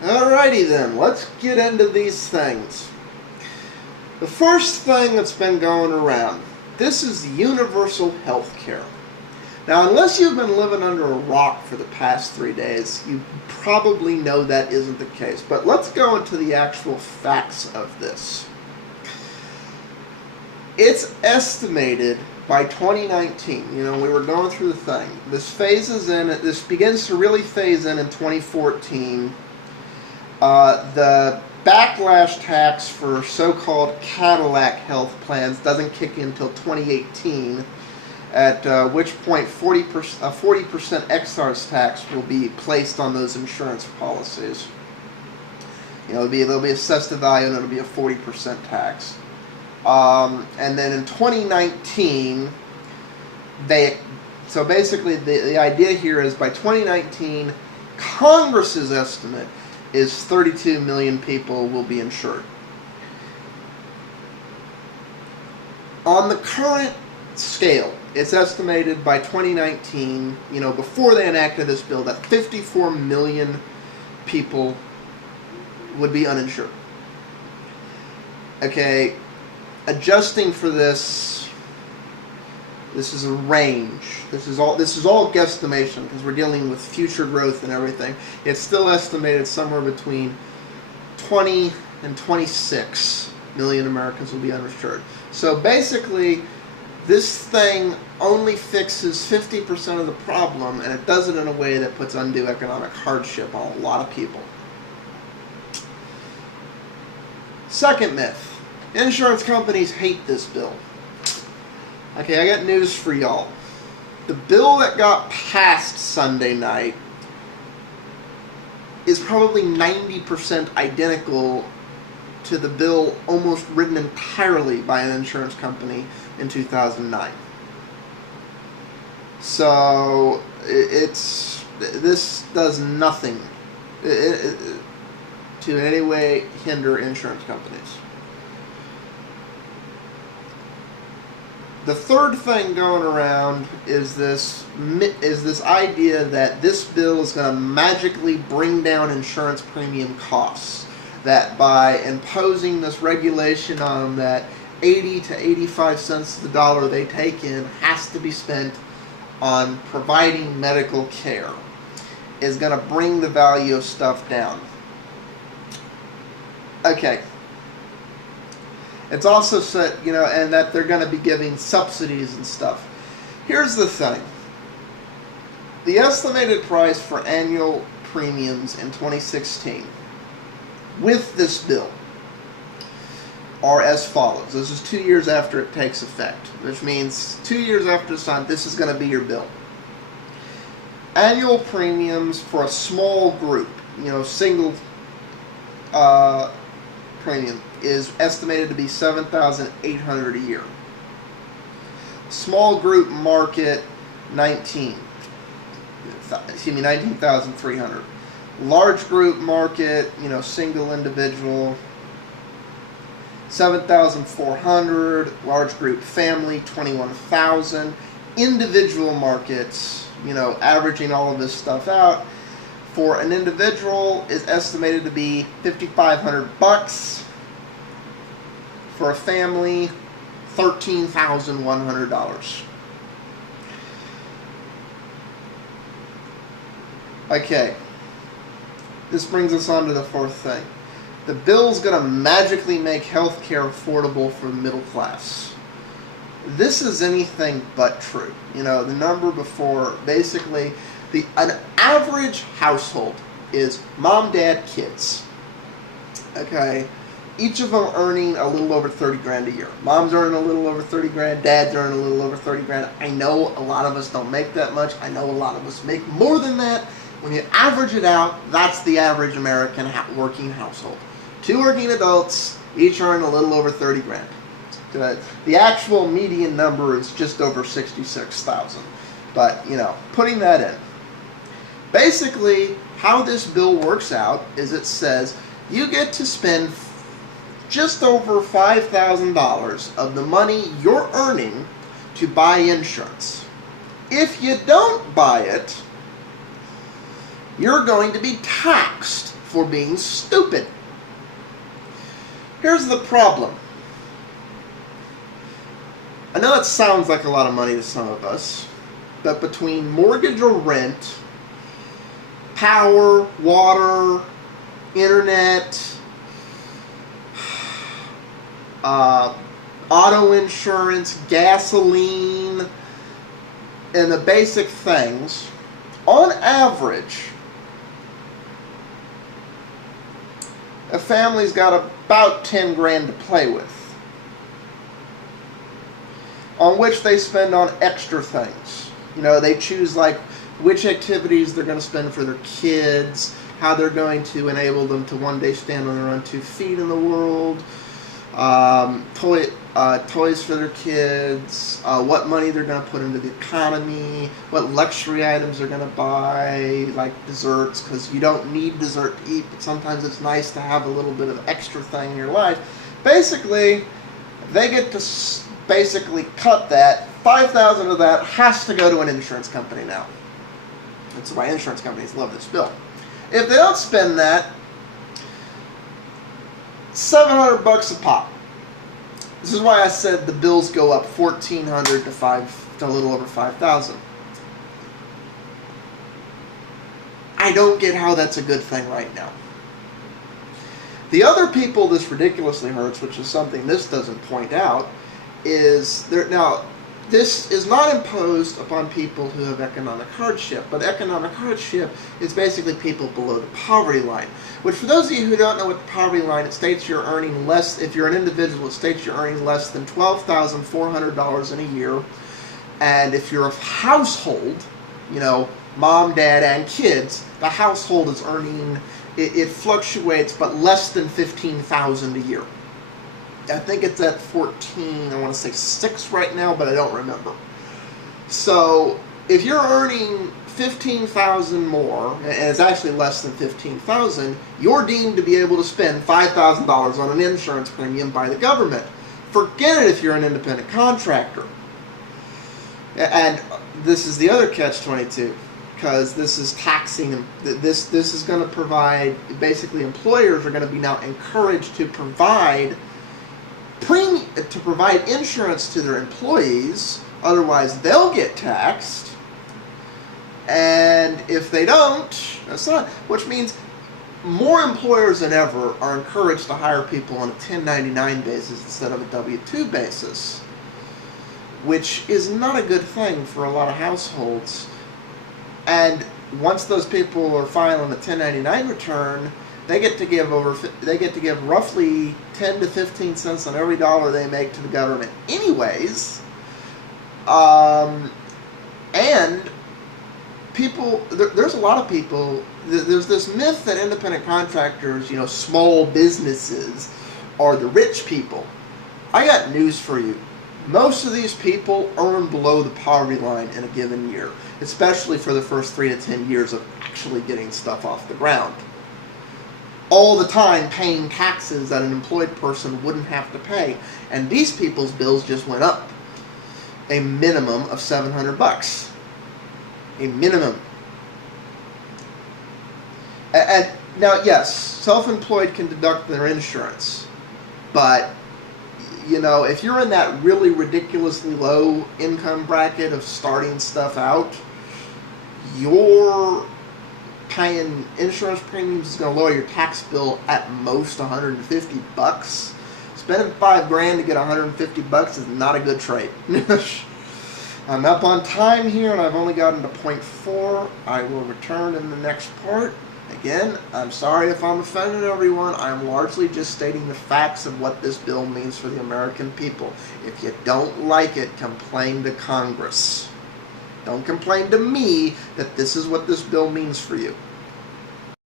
Alrighty then, let's get into these things. The first thing that's been going around, this is universal health care. Now, unless you've been living under a rock for the past 3 days, you probably know that isn't the case. But let's go into the actual facts of this. It's estimated by 2019, we were going through the thing. This begins to really phase in 2014. The backlash tax for so-called Cadillac health plans doesn't kick in until 2018, at which point 40% excise tax will be placed on those insurance policies. They'll be assessed to value, and it'll be a 40% tax. And then in 2019, so basically the idea here is by 2019, Congress's estimate is 32 million people will be insured. On the current scale, it's estimated by 2019, before they enacted this bill, that 54 million people would be uninsured. Okay, adjusting for this is a range. This is all guesstimation because we're dealing with future growth and everything. It's still estimated somewhere between 20 and 26 million Americans will be uninsured. So basically, this thing only fixes 50% of the problem, and it does it in a way that puts undue economic hardship on a lot of people. Second myth. Insurance companies hate this bill. Okay, I got news for y'all. The bill that got passed Sunday night is probably 90% identical to the bill almost written entirely by an insurance company in 2009. So this does nothing to in any way hinder insurance companies. The third thing going around is this idea that this bill is going to magically bring down insurance premium costs. That by imposing this regulation on them that 80 to 85 cents to the dollar they take in has to be spent on providing medical care is going to bring the value of stuff down. Okay. It's also said, and that they're going to be giving subsidies and stuff. Here's the thing. The estimated price for annual premiums in 2016 with this bill are as follows. This is 2 years after it takes effect, which means 2 years after this time, this is going to be your bill. Annual premiums for a small group, single premium, is estimated to be $7,800 a year. Small group market, $19,300. Large group market, single individual, $7,400. Large group family, $21,000. Individual markets, averaging all of this stuff out, for an individual is estimated to be $5,500. For a family, $13,100. Okay, this brings us on to the fourth thing. The bill's going to magically make healthcare affordable for the middle class. This is anything but true. The number before, basically, an average household is mom, dad, kids. Okay? Each of them earning a little over 30 grand a year. Mom's earning a little over 30 grand. Dad's earning a little over 30 grand. I know a lot of us don't make that much. I know a lot of us make more than that. When you average it out, that's the average American working household. 2 working adults, each earn a little over 30 grand. The actual median number is just over 66,000. But, putting that in. Basically, how this bill works out is it says you get to spend just over $5,000 of the money you're earning to buy insurance. If you don't buy it, you're going to be taxed for being stupid. Here's the problem. I know that sounds like a lot of money to some of us, but between mortgage or rent, power, water, internet, auto insurance, gasoline, and the basic things, on average, a family's got about 10 grand to play with, on which they spend on extra things. You know, they choose like which activities they're going to spend for their kids, how they're going to enable them to one day stand on their own 2 feet in the world, toys for their kids, what money they're going to put into the economy, what luxury items they're going to buy, like desserts, because you don't need dessert to eat, but sometimes it's nice to have a little bit of extra thing in your life. Basically, they get to basically cut that. $5,000 of that has to go to an insurance company now. That's why insurance companies love this bill. If they don't spend that, $700 a pop. This is why I said the bills go up $1,400 to a little over $5,000. I don't get how that's a good thing right now. The other people this ridiculously hurts, which is something this doesn't point out, is there now. This is not imposed upon people who have economic hardship, but economic hardship is basically people below the poverty line. Which, for those of you who don't know what the poverty line, it states you're earning less, if you're an individual, it states you're earning less than $12,400 in a year. And if you're a household, you know, mom, dad, and kids, the household is earning, it fluctuates, but less than $15,000 a year. I think it's at 14, I want to say 6 right now, but I don't remember. So if you're earning $15,000 more, and it's actually less than $15,000, you're deemed to be able to spend $5,000 on an insurance premium by the government. Forget it if you're an independent contractor. And this is the other catch-22, because this is taxing. This is going to provide, basically employers are going to be now encouraged to provide insurance to their employees, otherwise they'll get taxed, and if they don't, that's not, which means more employers than ever are encouraged to hire people on a 1099 basis instead of a W-2 basis, which is not a good thing for a lot of households. And once those people are filing a 1099 return, they get to give roughly 10 to 15 cents on every dollar they make to the government anyways. And people, there's a lot of people, there's this myth that independent contractors, you know, small businesses are the rich people. I got news for you. Most of these people earn below the poverty line in a given year, especially for the first 3 to 10 years of actually getting stuff off the ground. All the time paying taxes that an employed person wouldn't have to pay. And these people's bills just went up a minimum of $700. A minimum. And now, yes, self-employed can deduct their insurance. But, you know, if you're in that really ridiculously low income bracket of starting stuff out, your paying insurance premiums is going to lower your tax bill at most $150. Spending $5 to get $150 is not a good trade. I'm up on time here, and I've only gotten to point 4. I will return in the next part. Again, I'm sorry if I'm offending everyone. I'm largely just stating the facts of what this bill means for the American people. If you don't like it, complain to Congress. Don't complain to me that this is what this bill means for you.